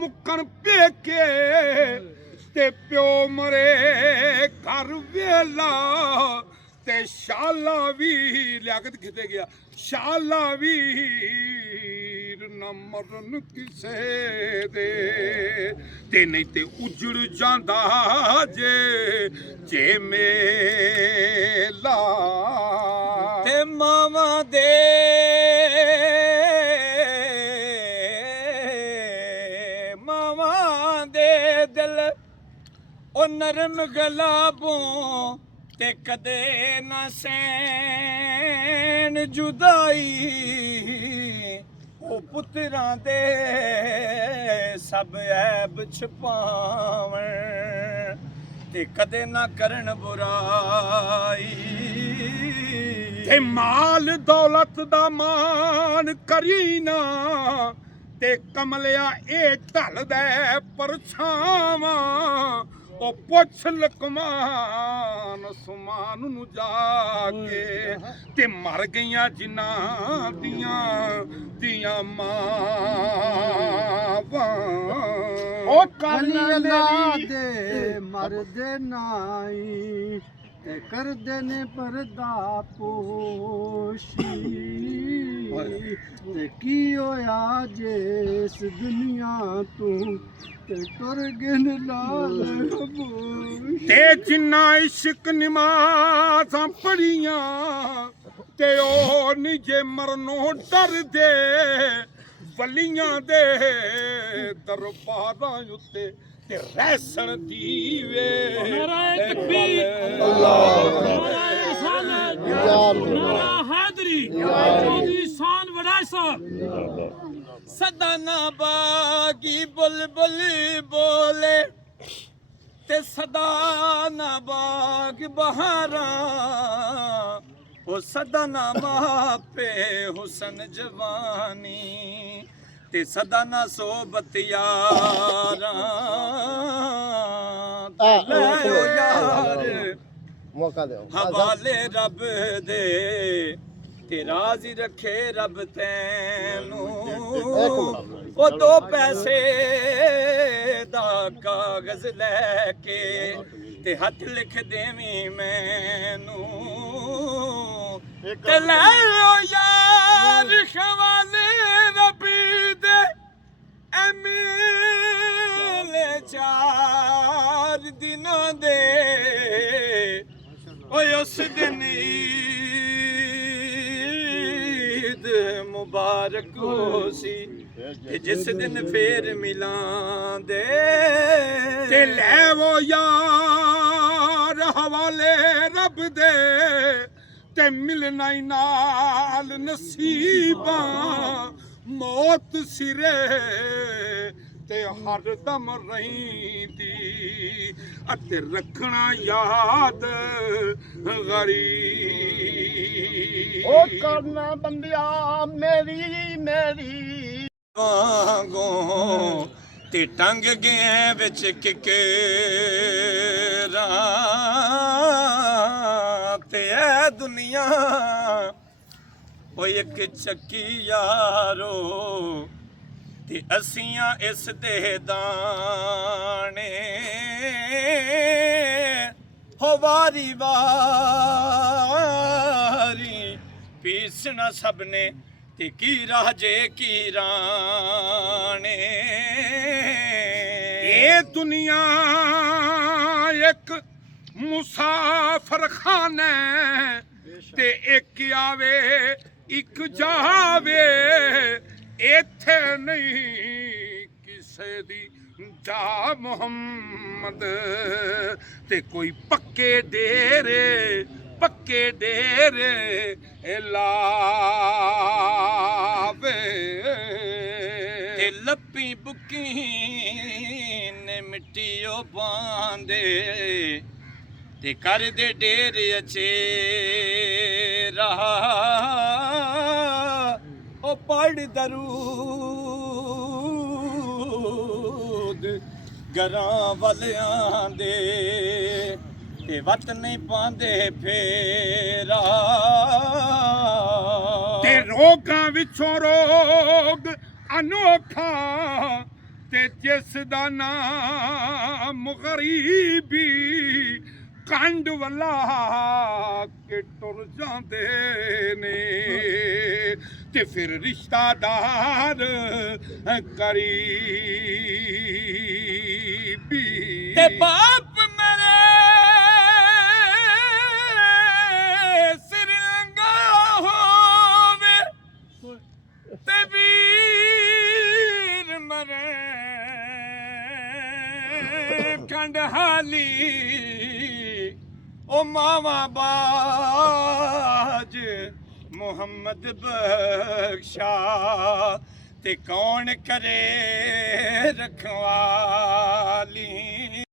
ਮੁੱਕਣ ਪੇਕੇ ਤੇ ਪਿਓ ਮਰੇ ਘਰ ਵੇਲਾ ਤੇ ਸ਼ਾਲਾ ਵੀ ਲਿਆਕਤ ਕਿਤੇ ਗਿਆ ਸ਼ਾਲਾ ਵੀਰ ਨਾ ਮਰਨ ਕਿਸੇ ਦੇ ਤੇ ਨਹੀਂ ਤੇ ਉਜੜ ਜਾਂਦਾ ਜੇ ਮੇਲਾ ਤੇ ਮਾਵਾਂ ਦੇ ਦਿਲ ਉਹ ਨਰਮ ਗਲਾਬੋਂ ਤੇ ਕਦੇ ਨਾ ਸੈਨ ਜੁਦਾਈ ਉਹ ਪੁੱਤਰਾਂ ਦੇ ਸਭ ਐਬ ਛਪਾਵਣ ਤੇ ਕਦੇ ਨਾ ਕਰਨ ਬੁਰਾਈ ਤੇ ਮਾਲ ਦੌਲਤ ਦਾ ਮਾਨ ਕਰੀ ਨਾ ਤੇ ਕਮਲਿਆ ਇਹ ਢਲਦਾ ਪਰਛਾਵਾਂ ਉਹ ਪੁੱਛ ਲਕਮਾਨ ਸੁਮਾਨ ਨੂੰ ਜਾ ਕੇ ਤੇ ਮਰ ਗਈਆਂ ਜਿਨ੍ਹਾਂ ਦੀਆਂ ਮਾਵਾਂ ਉਹ ਕਾਲੀਆਂ ਦੇ ਮਰਦੇ ਨਾਈ ਤੇ ਕਰਦੇ ਨੇ ਪਰਦਾ ਪੋਸ਼ੀ ਤੇ ਕੀ ਹੋਇਆ ਜੇ ਇਸ ਦੁਨੀਆ ਤੂੰ ਤੇ ਟੁਰ ਗਨ ਲਾਲ ਖਮੋਸ਼ ਤੇ ਜਿੰਨਾ ਇਸ਼ਕ ਨਮਾਜ਼ਾਂ ਪੜੀਆਂ ਤੇ ਉਹ ਨਿਜੇ ਮਰਨੋਂ ਡਰਦੇ ਵਲੀਆਂ ਦੇ ਦਰਬਾਰਾਂ ਉੱਤੇ ਤੇ ਰਹਿਸਣ ਦੀਵੇ ਨਾਰਾ ਤਕਬੀਰ ਨਾਰਾ ਰਿਸਾਲਤ ਨਾਰਾ ਹੈਦਰੀ ਉਹਦੀ ਸ਼ਾਨ ਵਡਾਈ ਸਾਹਿਬ ਸਦਾ ਨਾ ਬਾਗੀ ਬੁਲਬੁਲ ਬੋਲੇ ਤੇ ਸਦਾ ਨਾ ਬਾਗ ਬਹਾਰਾਂ ਉਹ ਸਦਾ ਨਾ ਮਾਪੇ ਹੁਸਨ ਜਵਾਨੀ ਤੇ ਸਦਾ ਨਾ ਸੋਬਤ ਯਾਰਾਂ ਲੈ ਯਾਰ ਮੌਕਾ ਦਿਓ ਹਵਾਲੇ ਰੱਬ ਦੇ ਤੇ ਰਾਜ਼ੀ ਰੱਖੇ ਰੱਬ ਤੈਨੂੰ ਉਹ ਦੋ ਪੈਸੇ ਦਾ ਕਾਗਜ਼ ਲੈ ਕੇ ਤੇ ਹੱਥ ਲਿਖ ਦੇਵੀਂ ਮੈਨੂੰ ਤੇ ਲੈ ਯਾਰ ਖਵਾਲੇ ਰੱਬੀ ਦੇ ਐਮੇਲੇ 4 ਦਿਨਾਂ ਦੇ ਓਏ ਉਸ ਦਿਨ ਈਦ ਮੁਬਾਰਕ ਹੋਸੀ ਜਿਸ ਦਿਨ ਫੇਰ ਮਿਲਾਂਦੇ ਤੇ ਲੈ ਵੋ ਯਾਰ ਹਵਾਲੇ ਰੱਬ ਦੇ ਤੇ ਮਿਲਣਾ ਹੀ ਨਾਲ ਨਸੀਬਾਂ ਮੌਤ ਸਿਰੇ ਤੇ ਹਰਦਮ ਰਹਿੰਦੀ ਅਤੇ ਰੱਖਣਾ ਯਾਦ ਗਰੀਬ ਉਹ ਕਰਨਾ ਬੰਦਿਆ ਮੇਰੀ ਵਾਂਗੋਂ ਤੇ ਟੰਗ ਗਏ ਵਿੱਚ ਕਿਕਰਾਂ ਤੇ ਇਹ ਦੁਨੀਆ ਓਏ ਇੱਕ ਚੱਕੀ ਯਾਰੋ ਤੇ ਅਸੀਆਂ ਇਸ ਦੇ ਦਾਣੇ ਹੋ ਵਾਰੀ ਵਾਰੀ ਪੀਸਣਾ ਸਭ ਨੇ ਤੇ ਕੀ ਰਾਜੇ ਕੀ ਰਾਣੇ ਇਹ ਦੁਨੀਆ ਇੱਕ ਮੁਸਾਫਰ ਖਾਨਾ ਤੇ ਇੱਕ ਆਵੇ ਇੱਕ ਜਾਵੇ ਇੱਥੇ ਨਹੀਂ ਕਿਸੇ ਦੀ ਜਾ ਮੁਹੰਮਦ ਤੇ ਕੋਈ ਪੱਕੇ ਡੇਰੇ ਲਾਵੇ ਤੇ ਲੱਪੀ ਬੁੱਕੀ ਨੇ ਮਿੱਟੀਓ ਬਾਂਦੇ ਤੇ ਕਰਦੇ ਡੇਰੇ ਅਚੇ ਰਹਾ ਉਹ ਪੜ ਦਰੂਦ ਗਰਾਂ ਵਾਲਿਆਂ ਦੇ ਤੇ ਵਤ ਨਹੀਂ ਪਾਉਂਦੇ ਫੇਰਾ ਤੇ ਰੋਗਾਂ ਵਿੱਚੋਂ ਰੋਗ ਅਨੋਖਾ ਤੇ ਜਿਸ ਦਾ ਨਾਮ ਗਰੀਬੀ ਕੰਡ ਵੱਲਾ ਕੇ ਟੁਰ ਜਾਂਦੇ ਨੇ ਤੇ ਫਿਰ ਰਿਸ਼ਤਾਦਾਰ ਗਰੀਬੀ ਤੇ ਬਾਪ ਮੇਰੇ ਸਿਰੰਗਾ ਹੋਵੇ ਤੇ ਵੀਰ ਮਰੇ ਕੰਡਹਾਲੀ ਉਹ ਮਾਵਾ ਬਾਜ ਮੁਹੰਮਦ ਬਖਸ਼ਾ ਤੇ ਕੌਣ ਕਰੇ ਰਖਵਾਲੀ